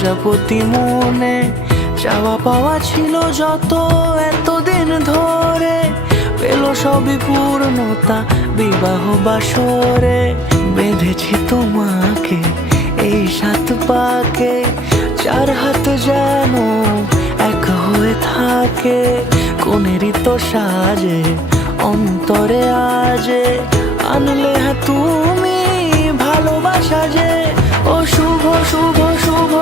প্রজাপতি মনে চাওয়া পাওয়া ছিল যত এতদিন ধরে, পেল সবই পূর্ণতা বিবাহ বাসরে। বেঁধেছি তোমাকে এই 7 পাকে, 4 হাত যেন এক হয়ে থাকে। কোনেরই তো সাজে অন্তরে আজে আনলে হ্যাঁ তুমি ভালোবাসা যে। ও শুভ শুভ শুভ